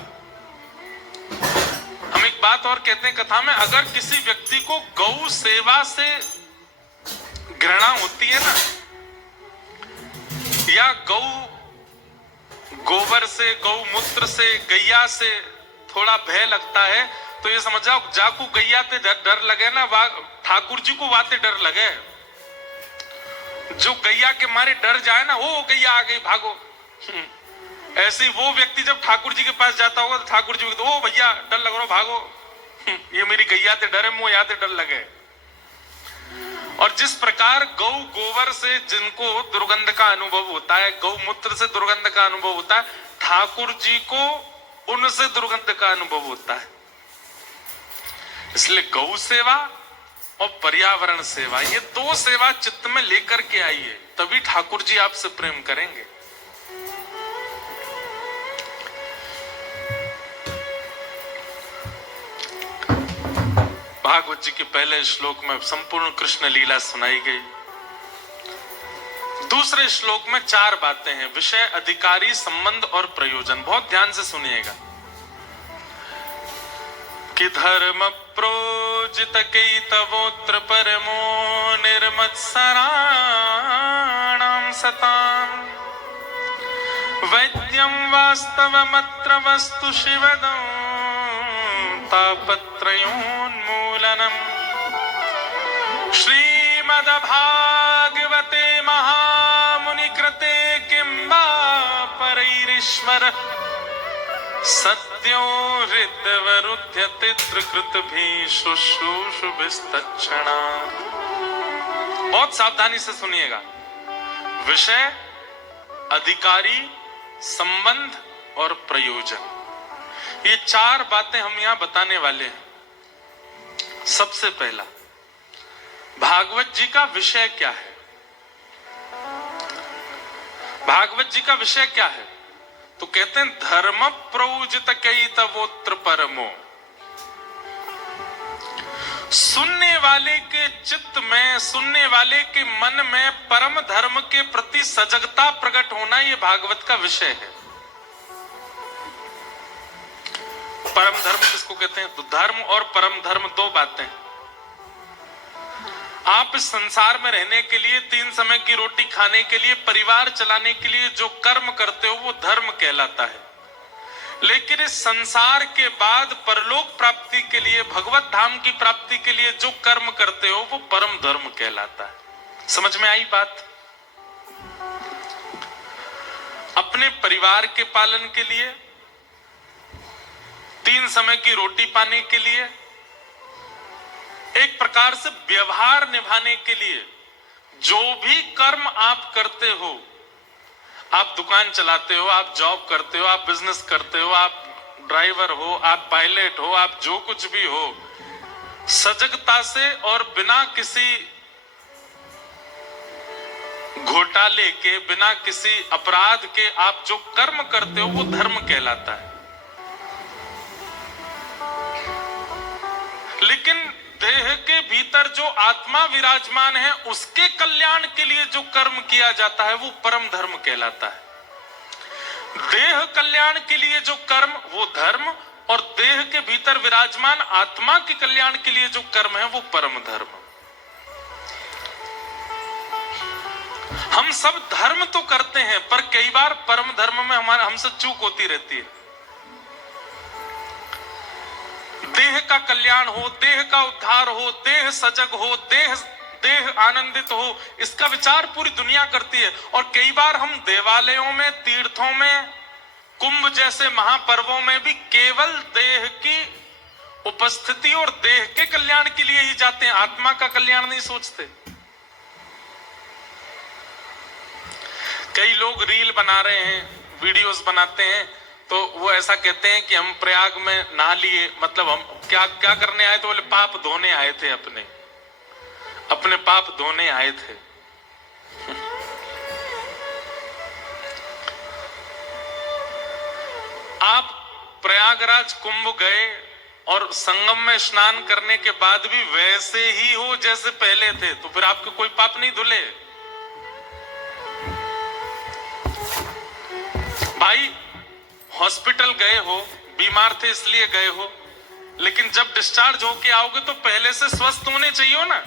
हम एक बात और कहते हैं कथा में, अगर किसी व्यक्ति को गौ सेवा से घृणा होती है ना, या गोबर से, गौमूत्र से, गैया से थोड़ा भय लगता है, तो ये समझ जाओ जाकू गैया ते डर लगे ना, ठाकुर जी को वाते डर लगे। जो गैया के मारे डर जाए ना, ओ गैया आ गई भागो, ऐसे वो व्यक्ति जब ठाकुर जी के पास जाता होगा तो ठाकुर जी को ओ भैया डर लग रहा भागो, ये मेरी गैया ते डरे, मुंह याते डर लगे। और जिस प्रकार गौ गोबर से जिनको दुर्गंध का अनुभव होता है, गौमूत्र से दुर्गंध का अनुभव होता है, ठाकुर जी को उनसे दुर्गंध का अनुभव होता है। इसलिए गौ सेवा और पर्यावरण सेवा, ये 2 सेवा चित्त में लेकर के आइए, तभी ठाकुर जी आपसे प्रेम करेंगे। भागवत जी के पहले श्लोक में संपूर्ण कृष्ण लीला सुनाई गई। दूसरे श्लोक में 4 बातें हैं, विषय, अधिकारी, संबंध और प्रयोजन। बहुत ध्यान से सुनिएगा। कि धर्म प्रोजित केतवोत्र परमो निर्मत्सराणां सतां वैद्यं वास्तवमत्र वस्तु शिवदं तापत्रयोन्मूलनम् श्रीमद्भागवते महामुनिकृते किं वा परैरीश्वर सत्यो हृदवरुध्यते त्रिकृतभिः शुश्रूषुभिस्तत्क्षणा। बहुत सावधानी से सुनिएगा। विषय, अधिकारी, संबंध और प्रयोजन, ये 4 बातें हम यहां बताने वाले हैं। सबसे पहला, भागवत जी का विषय क्या है? भागवत जी का विषय क्या है? तो कहते हैं धर्म प्रौजित कई तवोत्र परमो। सुनने वाले के चित्त में, सुनने वाले के मन में परम धर्म के प्रति सजगता प्रकट होना, यह भागवत का विषय है। परम धर्म किसको कहते हैं? तो धर्म और परम धर्म दो बातें। आप इस संसार में रहने के लिए, 3 समय की रोटी खाने के लिए, परिवार चलाने के लिए जो कर्म करते हो वो धर्म कहलाता है। लेकिन इस संसार के बाद परलोक प्राप्ति के लिए, भगवत धाम की प्राप्ति के लिए जो कर्म करते हो वो परम धर्म कहलाता है। समझ में आई बात? अपने परिवार के पालन के लिए, 3 समय की रोटी पाने के लिए, एक प्रकार से व्यवहार निभाने के लिए जो भी कर्म आप करते हो, आप दुकान चलाते हो, आप जॉब करते हो, आप बिजनेस करते हो, आप ड्राइवर हो, आप पायलट हो, आप जो कुछ भी हो, सजगता से और बिना किसी घोटाले के, बिना किसी अपराध के आप जो कर्म करते हो वो धर्म कहलाता है। लेकिन देह के भीतर जो आत्मा विराजमान है उसके कल्याण के लिए जो कर्म किया जाता है वो परम धर्म कहलाता है। देह कल्याण के लिए जो कर्म वो धर्म, और देह के भीतर विराजमान आत्मा के कल्याण के लिए जो कर्म है वो परम धर्म। हम सब धर्म तो करते हैं पर कई बार परम धर्म में हमसे चूक होती रहती है। देह का कल्याण हो, देह का उद्धार हो, देह सजग हो, देह आनंदित हो, इसका विचार पूरी दुनिया करती है। और कई बार हम देवालयों में, तीर्थों में, कुंभ जैसे महापर्वों में भी केवल देह की उपस्थिति और देह के कल्याण के लिए ही जाते हैं, आत्मा का कल्याण नहीं सोचते। कई लोग रील बना रहे हैं, वीडियोस बनाते हैं, तो वो ऐसा कहते हैं कि हम प्रयाग में नहा लिए, मतलब हम क्या क्या करने आए? तो बोले पाप धोने आए थे, अपने पाप धोने आए थे। आप प्रयागराज कुंभ गए और संगम में स्नान करने के बाद भी वैसे ही हो जैसे पहले थे, तो फिर आपके कोई पाप नहीं धुले। भाई हॉस्पिटल गए हो, बीमार थे इसलिए गए हो, लेकिन जब डिस्चार्ज होके आओगे तो पहले से स्वस्थ होने चाहिए हो ना।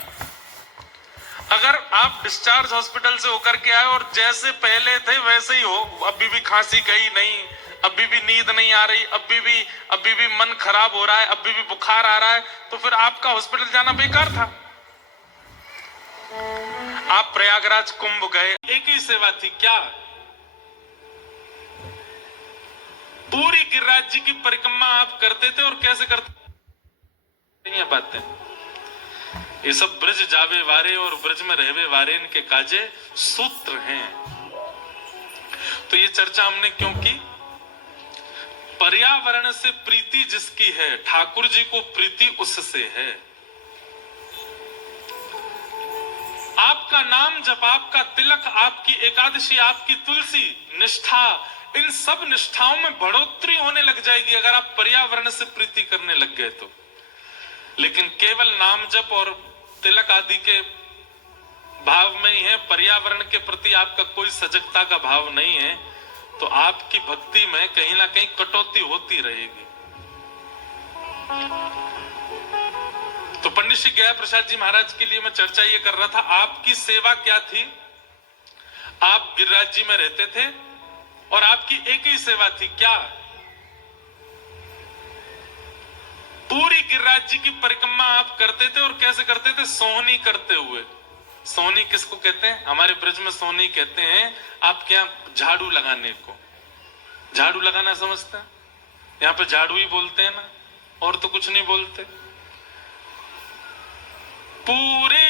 अगर आप डिस्चार्ज हॉस्पिटल से होकर के आए और जैसे पहले थे वैसे ही हो, अभी भी खांसी गई नहीं, अभी भी नींद नहीं आ रही, अभी भी मन खराब हो रहा है, अभी भी बुखार आ रहा है, तो फिर आपका हॉस्पिटल जाना बेकार था। आप प्रयागराज कुंभ गए, एक ही सेवा थी क्या? पूरी गिरिराज जी की परिक्रमा आप करते थे। और कैसे करते? ये बातें, ये सब ब्रज जावे वारे और ब्रज में रहवे वारे इनके काजे सूत्र हैं। तो ये चर्चा हमने क्यों की? पर्यावरण से प्रीति जिसकी है, ठाकुर जी को प्रीति उससे है। आपका नाम जप, आपका तिलक, आपकी एकादशी, आपकी तुलसी निष्ठा, इन सब निष्ठाओं में बढ़ोतरी होने लग जाएगी अगर आप पर्यावरण से प्रीति करने लग गए तो। लेकिन केवल नाम जप और तिलक आदि के भाव में ही है, पर्यावरण के प्रति आपका कोई सजगता का भाव नहीं है, तो आपकी भक्ति में कहीं ना कहीं कटौती होती रहेगी। तो पंडित श्री गया प्रसाद जी महाराज के लिए मैं चर्चा ये कर रहा था, आपकी सेवा क्या थी? आप गिरिराज जी में रहते थे और आपकी एक ही सेवा थी क्या? पूरी गिरिराज जी की परिक्रमा आप करते थे। और कैसे करते थे? सोहनी करते हुए। सोहनी किसको कहते हैं? हमारे ब्रज में सोहनी कहते हैं आपके यहाँ झाड़ू लगाने को। झाड़ू लगाना समझते हैं? यहाँ पे झाड़ू ही बोलते हैं ना, और तो कुछ नहीं बोलते। पूरे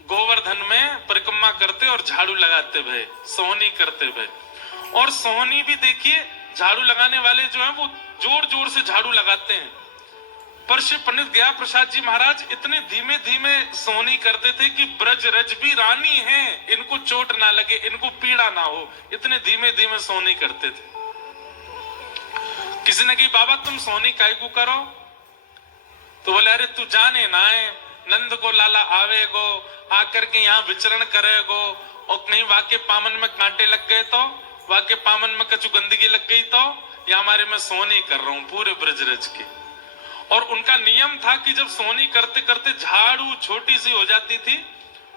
गोवर्धन में परिक्रमा करते और झाड़ू लगाते भय, सोहनी करते भय। और सोहनी भी देखिए, झाड़ू लगाने वाले जो है वो जोर जोर से झाड़ू लगाते हैं। पर श्री पंडित गया प्रसाद जी महाराज इतने धीमे धीमे सोहनी करते थे कि ब्रज रज भी रानी हैं, इनको चोट ना लगे, इनको पीड़ा ना हो, इतने धीमे धीमे सोहनी करते थे। किसी ने कही बाबा तुम सोहनी काहे को करो? तो बोले अरे तू जाने ना है, नंद को लाला आवेगो, आकर के यहाँ विचरण करेगो, और कहीं वाके पामन में कांटे लग गए तो, वाके पामन में कछु गंदगी लग गई तो, या हमारे में सोहनी कर रहा हूं पूरे ब्रज रज की। और उनका नियम था कि जब सोहनी करते करते झाड़ू छोटी सी हो जाती थी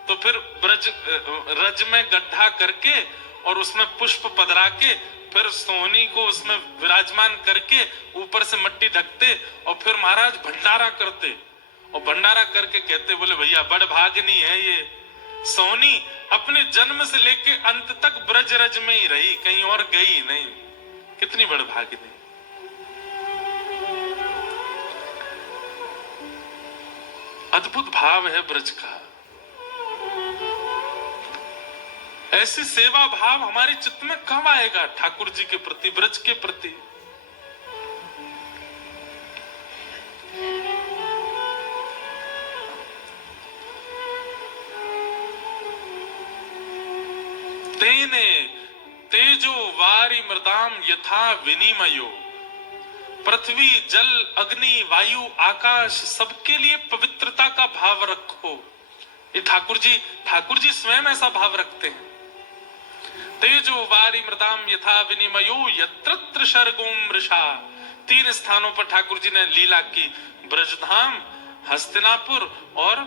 तो फिर ब्रज रज में गड्ढा करके और उसमें पुष्प पधरा के फिर सोहनी को उसमें विराजमान करके ऊपर से मिट्टी ढकते और फिर महाराज भंडारा करते, और भंडारा करके कहते बोले भैया बड़ भागनी है ये सोहनी, अपने जन्म से लेके अंत तक ब्रज रज में ही रही, कहीं और गई नहीं, कितनी बड़ भागनी। अद्भुत भाव है ब्रज का। ऐसी सेवा भाव हमारे चित्त में कब आएगा ठाकुर जी के प्रति, ब्रज के प्रति? तेने तेजो वारी मृदाम यथा विनिमयो, पृथ्वी जल अग्नि वायु आकाश सबके लिए पवित्रता का भाव रखो। ये ठाकुर जी स्वयं ऐसा भाव रखते हैं। तेजो वारी मृदाम यथा विनिमयो यत्र शर्गों मृषा, 3 स्थानों पर ठाकुर जी ने लीला की, ब्रजधाम, हस्तिनापुर और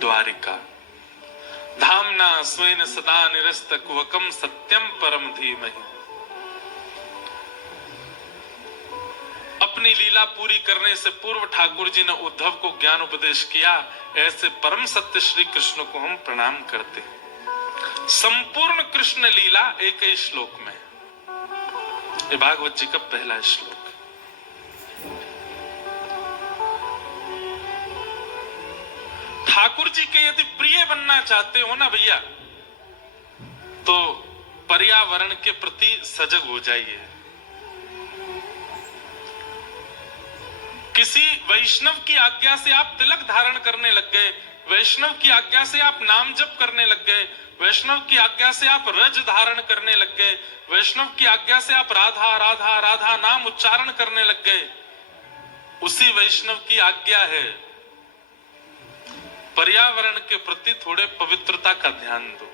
द्वारिका। धामना स्वेन सदा निरस्त कुवकम सत्यम परम धीमहि। अपनी लीला पूरी करने से पूर्व ठाकुर जी ने उद्धव को ज्ञान उपदेश किया, ऐसे परम सत्य श्री कृष्ण को हम प्रणाम करते हैं। संपूर्ण कृष्ण लीला एक ही श्लोक में, ये भागवत जी का पहला श्लोक। ठाकुर जी के यदि प्रिय बनना चाहते हो ना भैया, तो पर्यावरण के प्रति सजग हो जाइए। किसी वैष्णव की आज्ञा से आप तिलक धारण करने लग गए, वैष्णव की आज्ञा से आप नाम जप करने लग गए, वैष्णव की आज्ञा से आप रज धारण करने लग गए, वैष्णव की आज्ञा से आप राधा राधा राधा नाम उच्चारण करने लग गए, उसी वैष्णव की आज्ञा है पर्यावरण के प्रति थोड़े पवित्रता का ध्यान दो।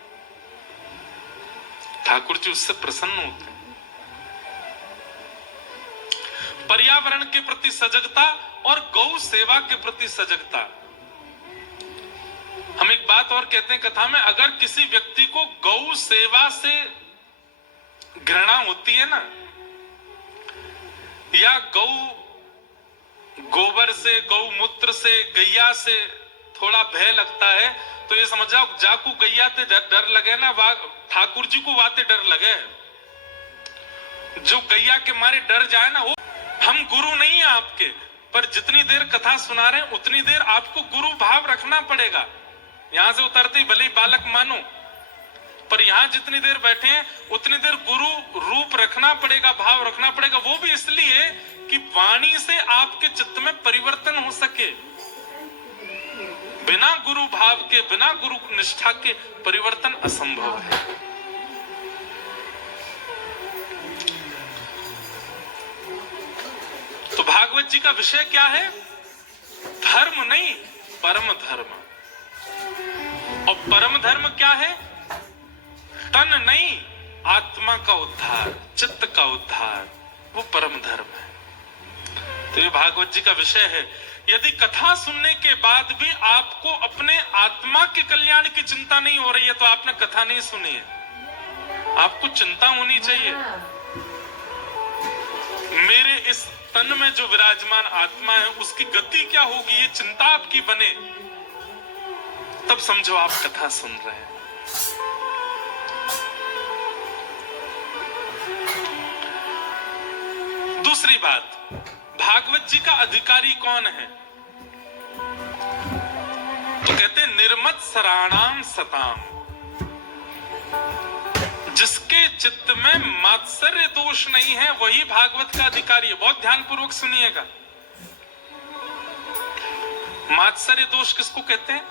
ठाकुर जी उससे प्रसन्न होते हैं। पर्यावरण के प्रति सजगता और गौ सेवा के प्रति सजगता। हम एक बात और कहते हैं कथा में, अगर किसी व्यक्ति को गौ सेवा से घृणा होती है ना, या गोबर से, गौमूत्र से, गैया से थोड़ा भय लगता है, तो ये समझ जाओ जाकू गैया ते डर लगे ना, ठाकुर जी को वाते डर लगे। जो गैया के मारे डर जाए ना, वो हम गुरु नहीं है आपके, पर जितनी देर कथा सुना रहे हैं उतनी देर आपको गुरु भाव रखना पड़ेगा। यहां से उतरते ही भले ही बालक मानो, पर यहां जितनी देर बैठे हैं उतनी देर गुरु रूप रखना पड़ेगा, भाव रखना पड़ेगा। वो भी इसलिए कि वाणी से आपके चित्त में परिवर्तन हो सके। बिना गुरु भाव के, बिना गुरु निष्ठा के परिवर्तन असंभव है। तो भागवत जी का विषय क्या है? धर्म नहीं, परम धर्म। और परम धर्म क्या है? तन नहीं, आत्मा का उद्धार, चित्त का उद्धार, वो परम धर्म है। तो ये भागवत जी का विषय है। यदि कथा सुनने के बाद भी आपको अपने आत्मा के कल्याण की चिंता नहीं हो रही है, तो आपने कथा नहीं सुनी है। आपको चिंता होनी चाहिए, मेरे इस तन में जो विराजमान आत्मा है उसकी गति क्या होगी, ये चिंता आपकी बने, तब समझो आप कथा सुन रहे हैं। दूसरी बात, भागवत जी का अधिकारी कौन है? तो कहते निर्मत सराणाम सताम, जिसके चित्त में मात्सर्य दोष नहीं है वही भागवत का अधिकारी है। बहुत ध्यान पूर्वक सुनिएगा। मात्सर्य दोष किसको कहते हैं?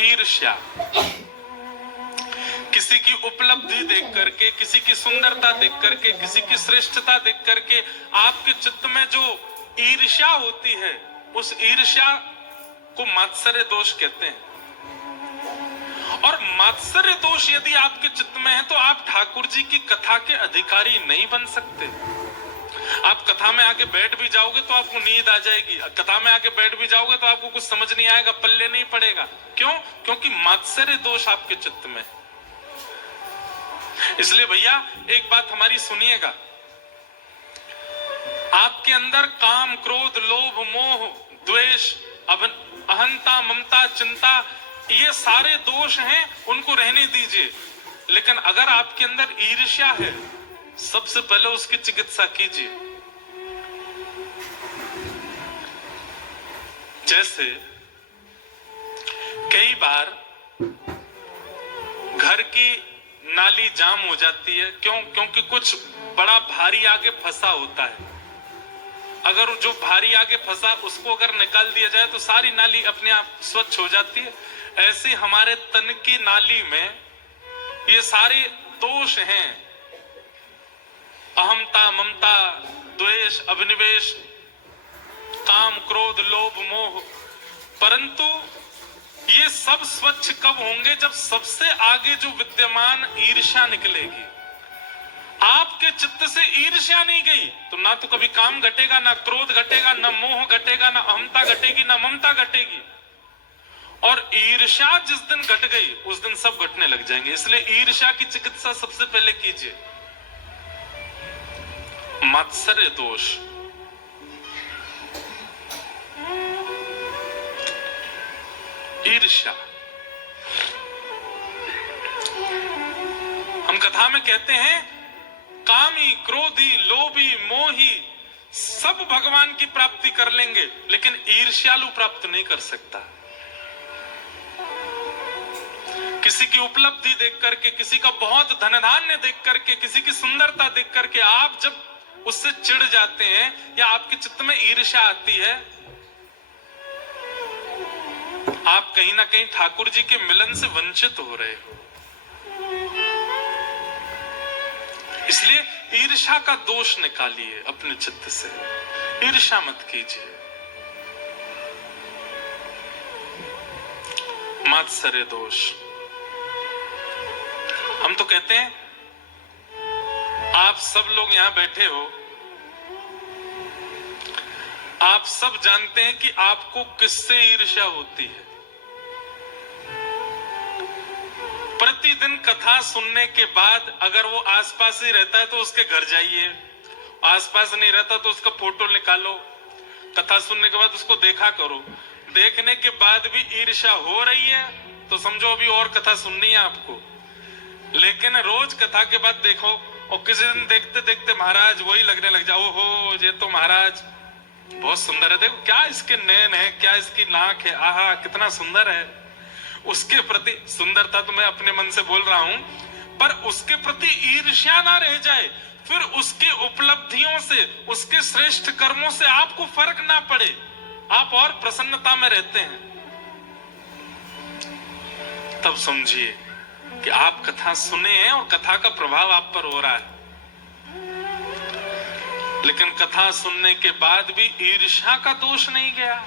ईर्ष्या। किसी की उपलब्धि देख करके, किसी की सुंदरता देख करके, किसी की श्रेष्ठता देख करके आपके चित्त में जो ईर्ष्या होती है, उस ईर्ष्या को मात्सर्य दोष कहते हैं। और मात्सर्य दोष यदि आपके चित्त में है तो आप ठाकुर जी की कथा के अधिकारी नहीं बन सकते। आप कथा में आके बैठ भी जाओगे तो आपको नींद आ जाएगी, कथा में आके बैठ भी जाओगे तो आपको कुछ समझ नहीं आएगा, पल्ले नहीं पड़ेगा। क्यों? क्योंकि मात्सर्य दोष आपके चित्त में। इसलिए भैया एक बात हमारी सुनिएगा, आपके अंदर काम, क्रोध, लोभ, मोह, द्वेष, अहंता, ममता, चिंता, ये सारे दोष हैं, उनको रहने दीजिए। लेकिन अगर आपके अंदर ईर्ष्या है, सबसे पहले उसकी चिकित्सा कीजिए। जैसे कई बार घर की नाली जाम हो जाती है। क्यों? क्योंकि कुछ बड़ा भारी आगे फंसा होता है। अगर जो भारी आगे फंसा उसको अगर निकाल दिया जाए तो सारी नाली अपने आप स्वच्छ हो जाती है। ऐसे हमारे तन की नाली में ये सारे दोष हैं, अहमता, ममता, द्वेष, अभिनिवेश, काम, क्रोध, लोभ, मोह। परंतु ये सब स्वच्छ कब होंगे? जब सबसे आगे जो विद्यमान ईर्ष्या निकलेगी। आपके चित्त से ईर्ष्या नहीं गई तो ना तो कभी काम घटेगा, ना क्रोध घटेगा, ना मोह घटेगा, ना अहमता घटेगी, ना ममता घटेगी। और ईर्ष्या जिस दिन घट गई उस दिन सब घटने लग जाएंगे। इसलिए ईर्ष्या की चिकित्सा सबसे पहले कीजिए। मात्सर्य दोष, ईर्ष्या, हम कथा में कहते हैं कामी, क्रोधी, लोभी, मोही सब भगवान की प्राप्ति कर लेंगे, लेकिन ईर्ष्यालु प्राप्त नहीं कर सकता। किसी की उपलब्धि देख करके, किसी का बहुत धन धान्य देख करके, किसी की सुंदरता देख करके आप जब उससे चिढ़ जाते हैं या आपके चित्त में ईर्ष्या आती है, आप कहीं ना कहीं ठाकुर जी के मिलन से वंचित हो रहे हो। इसलिए ईर्ष्या का दोष निकालिए अपने चित्त से, ईर्ष्या मत कीजिए। मात्सर्य दोष, हम तो कहते हैं आप सब लोग यहां बैठे हो, आप सब जानते हैं कि आपको किससे ईर्ष्या होती है। प्रतिदिन कथा सुनने के बाद अगर वो आसपास ही रहता है तो उसके घर जाइए, आसपास नहीं रहता तो उसका फोटो निकालो, कथा सुनने के बाद उसको देखा करो। देखने के बाद भी ईर्ष्या हो रही है तो समझो अभी और कथा सुननी है आपको। लेकिन रोज कथा के बाद देखो और किसी दिन देखते देखते महाराज वही लगने लग जाओ, हो ये तो महाराज बहुत सुंदर है, देखो क्या इसके नैन है, क्या इसकी नाक है, आहा कितना सुंदर है। उसके प्रति सुंदरता तो मैं अपने मन से बोल रहा हूं, पर उसके प्रति ईर्ष्या ना रह जाए, फिर उसके उपलब्धियों से, उसके श्रेष्ठ कर्मों से आपको फर्क ना पड़े, आप और प्रसन्नता में रहते हैं। तब समझिए कि आप कथा सुने हैं और कथा का प्रभाव आप पर हो रहा है। लेकिन कथा सुनने के बाद भी ईर्ष्या का दोष नहीं गया,